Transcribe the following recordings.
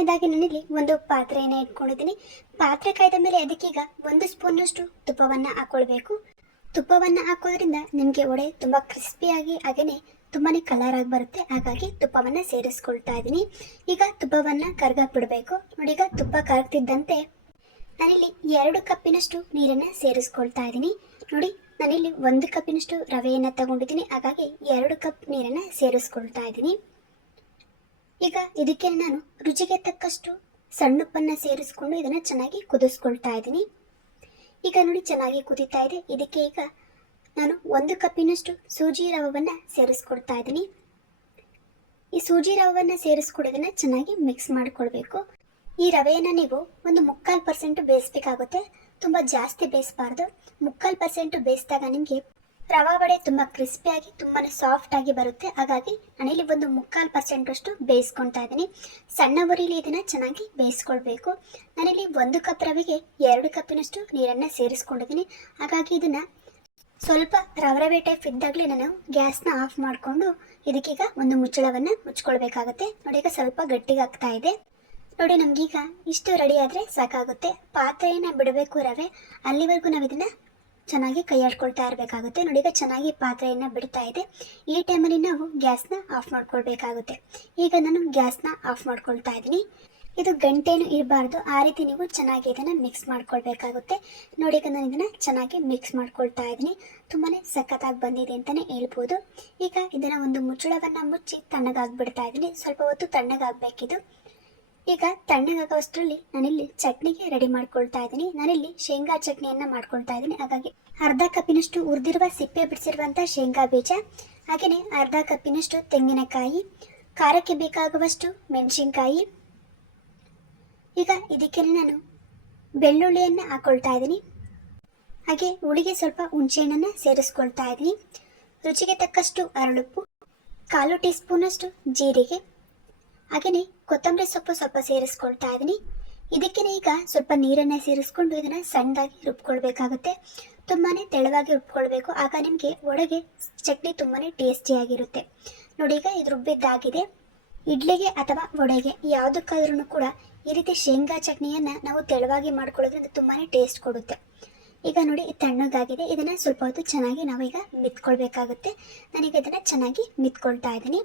ಮೊದಲನೇದಾಗಿ ನಾನಿಲ್ಲಿ ಒಂದು ಪಾತ್ರೆಯನ್ನು ಇಟ್ಕೊಂಡಿದ್ದೀನಿ. ಪಾತ್ರೆ ಕಾಯ್ದ ಮೇಲೆ ಅದಕ್ಕೀಗ 1 ಸ್ಪೂನ್ನಷ್ಟು ತುಪ್ಪವನ್ನು ಹಾಕೊಳ್ಬೇಕು. ತುಪ್ಪವನ್ನು ಹಾಕೋದ್ರಿಂದ ನಿಮಗೆ ವಡೆ ತುಂಬ ಕ್ರಿಸ್ಪಿಯಾಗಿ ಹಾಗೆಯೇ ತುಂಬಾ ಕಲರ್ ಆಗಿ ಬರುತ್ತೆ. ಹಾಗಾಗಿ ತುಪ್ಪವನ್ನು ಸೇರಿಸ್ಕೊಳ್ತಾ ಇದ್ದೀನಿ. ಈಗ ತುಪ್ಪವನ್ನು ಕರಗಕ್ಕೆ ಬಿಡಬೇಕು. ನೋಡಿ, ಈಗ ತುಪ್ಪ ಕರಗ್ತಿದ್ದಂತೆ ನಾನಿಲ್ಲಿ 2 ಕಪ್ಪಿನಷ್ಟು ನೀರನ್ನು ಸೇರಿಸ್ಕೊಳ್ತಾ ಇದ್ದೀನಿ. ನೋಡಿ, ನಾನಿಲ್ಲಿ 1 ಕಪ್ಪಿನಷ್ಟು ರವೆಯನ್ನು ತಗೊಂಡಿದ್ದೀನಿ. ಹಾಗಾಗಿ 2 ಕಪ್ ನೀರನ್ನು ಸೇರಿಸ್ಕೊಳ್ತಾ ಇದ್ದೀನಿ. ಈಗ ಇದಕ್ಕೆ ನಾನು ರುಚಿಗೆ ತಕ್ಕಷ್ಟು ಸಣ್ಣುಪ್ಪನ್ನು ಸೇರಿಸ್ಕೊಂಡು ಇದನ್ನು ಚೆನ್ನಾಗಿ ಕುದಿಸ್ಕೊಳ್ತಾ ಇದ್ದೀನಿ. ಈಗ ನೋಡಿ, ಚೆನ್ನಾಗಿ ಕುದೀತಾ ಇದೆ. ಇದಕ್ಕೆ ಈಗ ನಾನು 1 ಕಪ್ಪಿನಷ್ಟು ಸೂಜಿ ರವೆಯನ್ನು ಸೇರಿಸ್ಕೊಳ್ತಾ ಇದ್ದೀನಿ. ಈ ಸೂಜಿ ರವೆಯನ್ನು ಸೇರಿಸ್ಕೊಡೋದನ್ನು ಚೆನ್ನಾಗಿ ಮಿಕ್ಸ್ ಮಾಡಿಕೊಳ್ಬೇಕು. ಈ ರವೆಯನ್ನು ನೀವು 1/4% ಬೇಯಿಸಬೇಕಾಗುತ್ತೆ. ತುಂಬ ಜಾಸ್ತಿ ಬೇಯಿಸಬಾರ್ದು. 1/4% ಬೇಯಿಸಿದಾಗ ನಿಮಗೆ ರವಾ ವಡೆ ತುಂಬ ಕ್ರಿಸ್ಪಿಯಾಗಿ ತುಂಬಾ ಸಾಫ್ಟ್ ಆಗಿ ಬರುತ್ತೆ. ಹಾಗಾಗಿ ನಾನಿಲ್ಲಿ 1/4% ಅಷ್ಟು ಬೇಯಿಸ್ಕೊಳ್ತಾ ಇದ್ದೀನಿ. ಸಣ್ಣ ಉರಿಲಿ ಇದನ್ನು ಚೆನ್ನಾಗಿ ಬೇಯಿಸ್ಕೊಳ್ಬೇಕು. ನಾನಿಲ್ಲಿ 1 ಕಪ್ ರವೆಗೆ 2 ಕಪ್ಪಿನಷ್ಟು ನೀರನ್ನು ಸೇರಿಸ್ಕೊಂಡಿದ್ದೀನಿ. ಹಾಗಾಗಿ ಇದನ್ನು ಸ್ವಲ್ಪ ರವೆ ಟೈಪ್ ಇದ್ದಾಗಲೇ ನಾನು ಗ್ಯಾಸ್ನ ಆಫ್ ಮಾಡಿಕೊಂಡು ಇದಕ್ಕೀಗ ಒಂದು ಮುಚ್ಚಳವನ್ನು ಮುಚ್ಕೊಳ್ಬೇಕಾಗುತ್ತೆ. ನೋಡಿ, ಈಗ ಸ್ವಲ್ಪ ಗಟ್ಟಿಗೆ ಆಗ್ತಾ ಇದೆ. ನೋಡಿ, ನಮಗೀಗ ಇಷ್ಟು ರೆಡಿ ಆದರೆ ಸಾಕಾಗುತ್ತೆ. ಪಾತ್ರೆಯನ್ನು ಬಿಡಬೇಕು ರವೆ, ಅಲ್ಲಿವರೆಗೂ ನಾವು ಇದನ್ನು ಚೆನ್ನಾಗಿ ಕೈ ಆಡ್ಕೊಳ್ತಾ ಇರಬೇಕಾಗುತ್ತೆ. ನೋಡಿ, ಈಗ ಚೆನ್ನಾಗಿ ಪಾತ್ರೆಯನ್ನು ಬಿಡ್ತಾ ಇದೆ. ಈ ಟೈಮಲ್ಲಿ ನಾವು ಗ್ಯಾಸ್ನ ಆಫ್ ಮಾಡ್ಕೊಳ್ಬೇಕಾಗುತ್ತೆ. ಈಗ ನಾನು ಗ್ಯಾಸ್ನ ಆಫ್ ಮಾಡ್ಕೊಳ್ತಾ ಇದ್ದೀನಿ. ಇದು ಗಂಟೇನು ಇರಬಾರ್ದು, ಆ ರೀತಿ ನೀವು ಚೆನ್ನಾಗಿ ಇದನ್ನು ಮಿಕ್ಸ್ ಮಾಡ್ಕೊಳ್ಬೇಕಾಗುತ್ತೆ. ನೋಡಿ, ಈಗ ನಾನು ಇದನ್ನು ಚೆನ್ನಾಗಿ ಮಿಕ್ಸ್ ಮಾಡ್ಕೊಳ್ತಾ ಇದ್ದೀನಿ. ತುಂಬಾ ಸಖತ್ತಾಗಿ ಬಂದಿದೆ ಅಂತಲೇ ಹೇಳ್ಬೋದು. ಈಗ ಇದನ್ನು ಒಂದು ಮುಚ್ಚಳವನ್ನು ಮುಚ್ಚಿ ತಣ್ಣಗಾಗ್ಬಿಡ್ತಾ ಇದ್ದೀನಿ. ಸ್ವಲ್ಪ ಹೊತ್ತು ತಣ್ಣಗಾಗಬೇಕಿದು. ಈಗ ತಣ್ಣಗಾಗೋಷ್ಟರಲ್ಲಿ ನಾನಿಲ್ಲಿ ಚಟ್ನಿಗೆ ರೆಡಿ ಮಾಡ್ಕೊಳ್ತಾ ಇದ್ದೀನಿ. ನಾನಿಲ್ಲಿ ಶೇಂಗಾ ಚಟ್ನಿಯನ್ನು ಮಾಡ್ಕೊಳ್ತಾ ಇದ್ದೀನಿ. ಹಾಗಾಗಿ ಅರ್ಧ ಕಪ್ಪಿನಷ್ಟು ಹುರಿದಿರುವ ಸಿಪ್ಪೆ ಬಿಡಿಸಿರುವಂಥ ಶೇಂಗಾ ಬೀಜ, ಹಾಗೆಯೇ ಅರ್ಧ ಕಪ್ಪಿನಷ್ಟು ತೆಂಗಿನಕಾಯಿ, ಖಾರಕ್ಕೆ ಬೇಕಾಗುವಷ್ಟು ಮೆಣಸಿನ್ಕಾಯಿ. ಈಗ ಇದಕ್ಕೆ ನಾನು ಬೆಳ್ಳುಳ್ಳಿಯನ್ನು ಹಾಕೊಳ್ತಾ ಇದ್ದೀನಿ. ಹಾಗೆ ಹುಳಿಗೆ ಸ್ವಲ್ಪ ಹುಣಸೆಹಣ್ಣನ್ನು ಸೇರಿಸ್ಕೊಳ್ತಾ ಇದ್ದೀನಿ. ರುಚಿಗೆ ತಕ್ಕಷ್ಟು ಅರಳುಪ್ಪು, 1/4 ಟೀ ಸ್ಪೂನಷ್ಟು ಜೀರಿಗೆ, ಹಾಗೆಯೇ ಕೊತ್ತಂಬರಿ ಸೊಪ್ಪು ಸ್ವಲ್ಪ ಸೇರಿಸ್ಕೊಳ್ತಾ ಇದ್ದೀನಿ. ಇದಕ್ಕೆ ಈಗ ಸ್ವಲ್ಪ ನೀರನ್ನು ಸೇರಿಸ್ಕೊಂಡು ಇದನ್ನು ಸಣ್ಣದಾಗಿ ರುಬ್ಕೊಳ್ಬೇಕಾಗುತ್ತೆ. ತುಂಬಾ ತೆಳುವಾಗಿ ರುಬ್ಕೊಳ್ಬೇಕು. ಆಗ ನಿಮಗೆ ಒಳಗೆ ಚಟ್ನಿ ತುಂಬಾ ಟೇಸ್ಟಿಯಾಗಿರುತ್ತೆ. ನೋಡಿ, ಈಗ ಇದು ರುಬ್ಬಿದ್ದಾಗಿದೆ. ಇಡ್ಲಿಗೆ ಅಥವಾ ವಡೆಗೆ ಯಾವುದಕ್ಕಾದ್ರೂ ಕೂಡ ಈ ರೀತಿ ಶೇಂಗಾ ಚಟ್ನಿಯನ್ನು ನಾವು ತೆಳುವಾಗಿ ಮಾಡ್ಕೊಳ್ಳೋದ್ರಿಂದ ತುಂಬಾ ಟೇಸ್ಟ್ ಕೊಡುತ್ತೆ. ಈಗ ನೋಡಿ, ಇದು ತಣ್ಣಗಾಗಿದೆ. ಇದನ್ನು ಸ್ವಲ್ಪ ಹೊತ್ತು ಚೆನ್ನಾಗಿ ನಾವೀಗ ಮಿತ್ಕೊಳ್ಬೇಕಾಗುತ್ತೆ. ನಾನೀಗ ಇದನ್ನು ಚೆನ್ನಾಗಿ ಮಿತ್ಕೊಳ್ತಾ ಇದ್ದೀನಿ.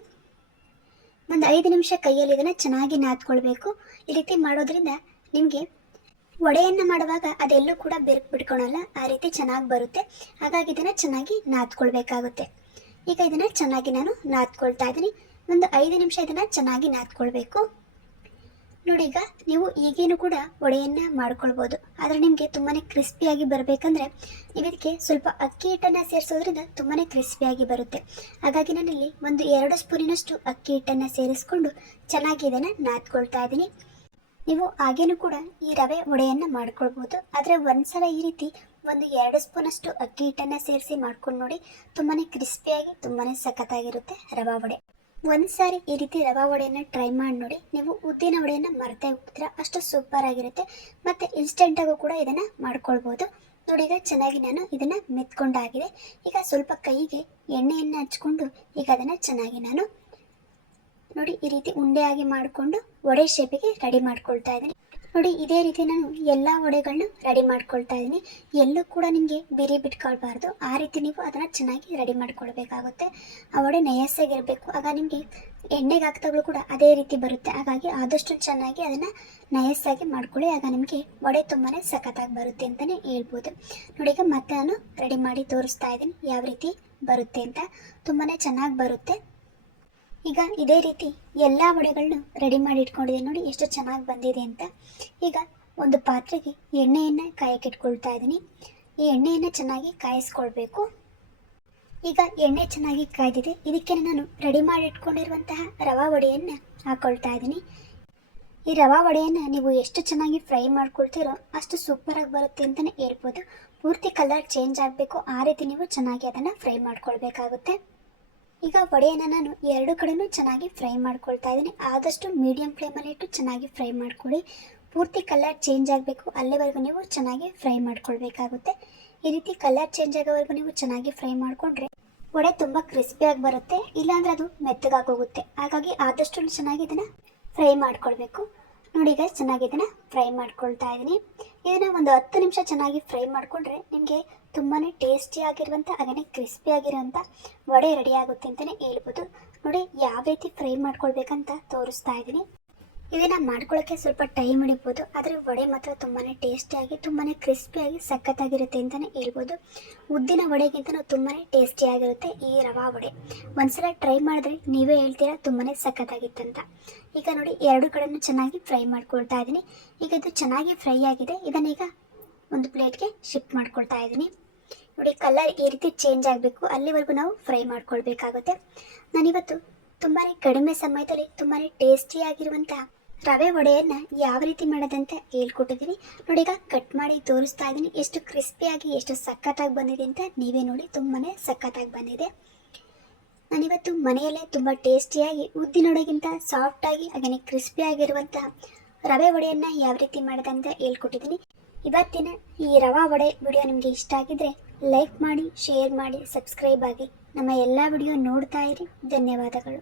ಒಂದು 5 ನಿಮಿಷ ಕೈಯಲ್ಲಿ ಇದನ್ನು ಚೆನ್ನಾಗಿ ನಾದ್ಕೊಳ್ಬೇಕು. ಈ ರೀತಿ ಮಾಡೋದ್ರಿಂದ ನಿಮಗೆ ವಡೆಯನ್ನು ಮಾಡುವಾಗ ಅದೆಲ್ಲೂ ಕೂಡ ಬೆರಕು ಬಿಟ್ಕೊಳಲ್ಲ, ಆ ರೀತಿ ಚೆನ್ನಾಗಿ ಬರುತ್ತೆ. ಹಾಗಾಗಿ ಇದನ್ನು ಚೆನ್ನಾಗಿ ನಾದ್ಕೊಳ್ಬೇಕಾಗುತ್ತೆ. ಈಗ ಇದನ್ನು ಚೆನ್ನಾಗಿ ನಾನು ನಾದ್ಕೊಳ್ತಾ ಇದ್ದೀನಿ. ಒಂದು 5 ನಿಮಿಷ ಇದನ್ನು ಚೆನ್ನಾಗಿ ನಾದ್ಕೊಳ್ಬೇಕು. ನೋಡಿ, ಈಗ ನೀವು ಈಗೇನು ಕೂಡ ವಡೆಯನ್ನು ಮಾಡ್ಕೊಳ್ಬೋದು. ಆದರೆ ನಿಮಗೆ ತುಂಬಾ ಕ್ರಿಸ್ಪಿಯಾಗಿ ಬರಬೇಕಂದ್ರೆ ನೀವು ಇದಕ್ಕೆ ಸ್ವಲ್ಪ ಅಕ್ಕಿ ಹಿಟ್ಟನ್ನು ಸೇರಿಸೋದ್ರಿಂದ ತುಂಬಾ ಕ್ರಿಸ್ಪಿಯಾಗಿ ಬರುತ್ತೆ. ಹಾಗಾಗಿ ನಾನಿಲ್ಲಿ ಒಂದು 2 ಸ್ಪೂನಿನಷ್ಟು ಅಕ್ಕಿ ಹಿಟ್ಟನ್ನು ಸೇರಿಸ್ಕೊಂಡು ಚೆನ್ನಾಗಿ ಇದನ್ನು ನಾದ್ಕೊಳ್ತಾ ಇದ್ದೀನಿ. ನೀವು ಹಾಗೇನು ಕೂಡ ಈ ರವೆ ವಡೆಯನ್ನು ಮಾಡ್ಕೊಳ್ಬೋದು. ಆದರೆ ಒಂದ್ಸಲ ಈ ರೀತಿ ಒಂದು 2 ಸ್ಪೂನಷ್ಟು ಅಕ್ಕಿ ಹಿಟ್ಟನ್ನು ಸೇರಿಸಿ ಮಾಡ್ಕೊಂಡು ನೋಡಿ, ತುಂಬಾ ಕ್ರಿಸ್ಪಿಯಾಗಿ ತುಂಬಾ ಸಖತ್ತಾಗಿರುತ್ತೆ ರವಾ ವಡೆ. ಒಂದು ಸಾರಿ ಈ ರೀತಿ ರವಾ ವಡೆಯನ್ನು ಟ್ರೈ ಮಾಡಿ ನೋಡಿ. ನೀವು ಉದ್ದಿನ ವಡೆಯನ್ನು ಮರೆತೇ ಹೋಗ್ತೀರಾ, ಅಷ್ಟು ಸೂಪರ್ ಆಗಿರುತ್ತೆ. ಮತ್ತು ಇನ್ಸ್ಟೆಂಟಾಗೂ ಕೂಡ ಇದನ್ನು ಮಾಡ್ಕೊಳ್ಬೋದು. ನೋಡಿ, ಈಗ ಚೆನ್ನಾಗಿ ನಾನು ಇದನ್ನು ಮೆತ್ಕೊಂಡಾಗಿದೆ. ಈಗ ಸ್ವಲ್ಪ ಕೈಗೆ ಎಣ್ಣೆಯನ್ನು ಹಚ್ಕೊಂಡು ಈಗ ಅದನ್ನು ಚೆನ್ನಾಗಿ ನಾನು ನೋಡಿ ಈ ರೀತಿ ಉಂಡೆಯಾಗಿ ಮಾಡಿಕೊಂಡು ವಡೆ ಶೇಪಿಗೆ ರೆಡಿ ಮಾಡ್ಕೊಳ್ತಾ ಇದ್ದೀನಿ. ನೋಡಿ, ಇದೇ ರೀತಿ ನಾನು ಎಲ್ಲ ವಡೆಗಳನ್ನ ರೆಡಿ ಮಾಡ್ಕೊಳ್ತಾ ಇದ್ದೀನಿ. ಎಲ್ಲೂ ಕೂಡ ನಿಮಗೆ ಬಿರಿ ಬಿಟ್ಕೊಳ್ಬಾರ್ದು. ಆ ರೀತಿ ನೀವು ಅದನ್ನು ಚೆನ್ನಾಗಿ ರೆಡಿ ಮಾಡ್ಕೊಳ್ಬೇಕಾಗುತ್ತೆ. ಆ ವಡೆ ನಯಸ್ಸಾಗಿರಬೇಕು. ಆಗ ನಿಮಗೆ ಎಣ್ಣೆಗೆ ಹಾಕ್ದಾಗಲೂ ಕೂಡ ಅದೇ ರೀತಿ ಬರುತ್ತೆ. ಹಾಗಾಗಿ ಆದಷ್ಟು ಚೆನ್ನಾಗಿ ಅದನ್ನು ನಯಸ್ಸಾಗಿ ಮಾಡ್ಕೊಳ್ಳಿ. ಆಗ ನಿಮಗೆ ವಡೆ ತುಂಬಾ ಸಖತ್ತಾಗಿ ಬರುತ್ತೆ ಅಂತಲೇ ಹೇಳ್ಬೋದು. ನೋಡಿ, ಈಗ ಮತ್ತೆ ನಾನು ರೆಡಿ ಮಾಡಿ ತೋರಿಸ್ತಾ ಇದ್ದೀನಿ ಯಾವ ರೀತಿ ಬರುತ್ತೆ ಅಂತ. ತುಂಬಾ ಚೆನ್ನಾಗಿ ಬರುತ್ತೆ. ಈಗ ಇದೇ ರೀತಿ ಎಲ್ಲ ವಡೆಗಳನ್ನ ರೆಡಿ ಮಾಡಿ ಇಟ್ಕೊಂಡಿದ್ದೀನಿ. ನೋಡಿ ಎಷ್ಟು ಚೆನ್ನಾಗಿ ಬಂದಿದೆ ಅಂತ. ಈಗ ಒಂದು ಪಾತ್ರೆಗೆ ಎಣ್ಣೆಯನ್ನು ಕಾಯಕ್ಕೆ ಇಟ್ಕೊಳ್ತಾ ಇದ್ದೀನಿ. ಈ ಎಣ್ಣೆಯನ್ನು ಚೆನ್ನಾಗಿ ಕಾಯಿಸ್ಕೊಳ್ಬೇಕು. ಈಗ ಎಣ್ಣೆ ಚೆನ್ನಾಗಿ ಕಾಯ್ದಿದೆ. ಇದಕ್ಕೆ ನಾನು ರೆಡಿ ಮಾಡಿ ಇಟ್ಕೊಂಡಿರುವಂತಹ ರವಾ ವಡೆಯನ್ನು ಹಾಕ್ಕೊಳ್ತಾ ಇದ್ದೀನಿ. ಈ ರವಾ ವಡೆಯನ್ನು ನೀವು ಎಷ್ಟು ಚೆನ್ನಾಗಿ ಫ್ರೈ ಮಾಡ್ಕೊಳ್ತೀರೋ ಅಷ್ಟು ಸೂಪರಾಗಿ ಬರುತ್ತೆ ಅಂತಲೇ ಹೇಳ್ಬೋದು. ಪೂರ್ತಿ ಕಲರ್ ಚೇಂಜ್ ಆಗಬೇಕು, ಆ ರೀತಿ ನೀವು ಚೆನ್ನಾಗಿ ಅದನ್ನು ಫ್ರೈ ಮಾಡ್ಕೊಳ್ಬೇಕಾಗುತ್ತೆ. ಈಗ ವಡೆಯನ್ನು ನಾನು 2 ಕಡೆನೂ ಚೆನ್ನಾಗಿ ಫ್ರೈ ಮಾಡ್ಕೊಳ್ತಾ ಇದ್ದೀನಿ. ಆದಷ್ಟು ಮೀಡಿಯಂ ಫ್ಲೇಮಲ್ಲಿ ಇಟ್ಟು ಚೆನ್ನಾಗಿ ಫ್ರೈ ಮಾಡ್ಕೊಳ್ಳಿ. ಪೂರ್ತಿ ಕಲರ್ ಚೇಂಜ್ ಆಗಬೇಕು, ಅಲ್ಲಿವರೆಗೂ ನೀವು ಚೆನ್ನಾಗಿ ಫ್ರೈ ಮಾಡ್ಕೊಳ್ಬೇಕಾಗುತ್ತೆ. ಈ ರೀತಿ ಕಲರ್ ಚೇಂಜ್ ಆಗೋವರೆಗೂ ನೀವು ಚೆನ್ನಾಗಿ ಫ್ರೈ ಮಾಡಿಕೊಂಡ್ರೆ ವಡೆ ತುಂಬ ಕ್ರಿಸ್ಪಿಯಾಗಿ ಬರುತ್ತೆ. ಇಲ್ಲಾಂದರೆ ಅದು ಮೆತ್ತಗಾಗೋಗುತ್ತೆ. ಹಾಗಾಗಿ ಆದಷ್ಟು ಚೆನ್ನಾಗಿ ಇದನ್ನು ಫ್ರೈ ಮಾಡ್ಕೊಳ್ಬೇಕು. ನೋಡಿ ಈಗ ಚೆನ್ನಾಗಿ ಇದನ್ನು ಫ್ರೈ ಮಾಡ್ಕೊಳ್ತಾ ಇದ್ದೀನಿ. ಇದನ್ನು ಒಂದು 10 ನಿಮಿಷ ಚೆನ್ನಾಗಿ ಫ್ರೈ ಮಾಡಿಕೊಂಡ್ರೆ ನಿಮಗೆ ತುಂಬಾ ಟೇಸ್ಟಿಯಾಗಿರುವಂಥ ಹಾಗೆಯೇ ಕ್ರಿಸ್ಪಿಯಾಗಿರುವಂಥ ವಡೆ ರೆಡಿ ಆಗುತ್ತೆ ಅಂತಲೇ ಹೇಳ್ಬೋದು. ನೋಡಿ ಯಾವ ರೀತಿ ಫ್ರೈ ಮಾಡ್ಕೊಳ್ಬೇಕಂತ ತೋರಿಸ್ತಾ ಇದ್ದೀನಿ. ಇದನ್ನು ಮಾಡ್ಕೊಳ್ಳೋಕ್ಕೆ ಸ್ವಲ್ಪ ಟೈಮ್ ಹಿಡಿಬೋದು, ಆದರೆ ವಡೆ ಮಾತ್ರ ತುಂಬಾ ಟೇಸ್ಟಿಯಾಗಿ ತುಂಬಾ ಕ್ರಿಸ್ಪಿಯಾಗಿ ಸಖತ್ತಾಗಿರುತ್ತೆ ಅಂತಲೇ ಹೇಳ್ಬೋದು. ಉದ್ದಿನ ವಡೆಗಿಂತ ತುಂಬಾ ಟೇಸ್ಟಿಯಾಗಿರುತ್ತೆ ಈ ರವಾ ವಡೆ. ಒಂದ್ಸಲ ಟ್ರೈ ಮಾಡಿದ್ರೆ ನೀವೇ ಹೇಳ್ತೀರಾ ತುಂಬಾ ಸಖತ್ತಾಗಿತ್ತಂತ. ಈಗ ನೋಡಿ ಎರಡು ಕಡೆನೂ ಚೆನ್ನಾಗಿ ಫ್ರೈ ಮಾಡ್ಕೊಳ್ತಾ ಇದ್ದೀನಿ. ಈಗ ಇದು ಚೆನ್ನಾಗಿ ಫ್ರೈ ಆಗಿದೆ. ಇದನ್ನೀಗ ಒಂದು ಪ್ಲೇಟ್ಗೆ ಶಿಫ್ಟ್ ಮಾಡ್ಕೊಳ್ತಾ ಇದ್ದೀನಿ. ನೋಡಿ ಕಲರ್ ಈ ರೀತಿ ಚೇಂಜ್ ಆಗಬೇಕು, ಅಲ್ಲಿವರೆಗೂ ನಾವು ಫ್ರೈ ಮಾಡ್ಕೊಳ್ಬೇಕಾಗುತ್ತೆ. ನಾನಿವತ್ತು ತುಂಬಾ ಕಡಿಮೆ ಸಮಯದಲ್ಲಿ ತುಂಬಾ ಟೇಸ್ಟಿಯಾಗಿರುವಂಥ ರವೆ ವಡೆಯನ್ನು ಯಾವ ರೀತಿ ಮಾಡೋದಂತ ಹೇಳ್ಕೊಟ್ಟಿದ್ದೀನಿ. ನೋಡಿ ಈಗ ಕಟ್ ಮಾಡಿ ತೋರಿಸ್ತಾ ಇದ್ದೀನಿ. ಎಷ್ಟು ಕ್ರಿಸ್ಪಿಯಾಗಿ ಎಷ್ಟು ಸಖತ್ತಾಗಿ ಬಂದಿದೆ ಅಂತ ನೀವೇ ನೋಡಿ. ತುಂಬಾ ಸಖತ್ತಾಗಿ ಬಂದಿದೆ. ನಾನಿವತ್ತು ಮನೆಯಲ್ಲೇ ತುಂಬ ಟೇಸ್ಟಿಯಾಗಿ ಉದ್ದಿನೊಡೆಗಿಂತ ಸಾಫ್ಟಾಗಿ ಹಾಗೆಯೇ ಕ್ರಿಸ್ಪಿಯಾಗಿರುವಂಥ ರವೆ ವಡೆಯನ್ನು ಯಾವ ರೀತಿ ಮಾಡೋದಂತ ಹೇಳ್ಕೊಟ್ಟಿದ್ದೀನಿ. ಇವತ್ತಿನ ಈ ರವಾ ವಡೆ ವಿಡಿಯೋ ನಿಮಗೆ ಇಷ್ಟ ಆಗಿದ್ದರೆ ಲೈಕ್ ಮಾಡಿ, ಶೇರ್ ಮಾಡಿ, ಸಬ್ಸ್ಕ್ರೈಬ್ ಆಗಿ ನಮ್ಮ ಎಲ್ಲ ವಿಡಿಯೋ ನೋಡ್ತಾ ಇರಿ. ಧನ್ಯವಾದಗಳು.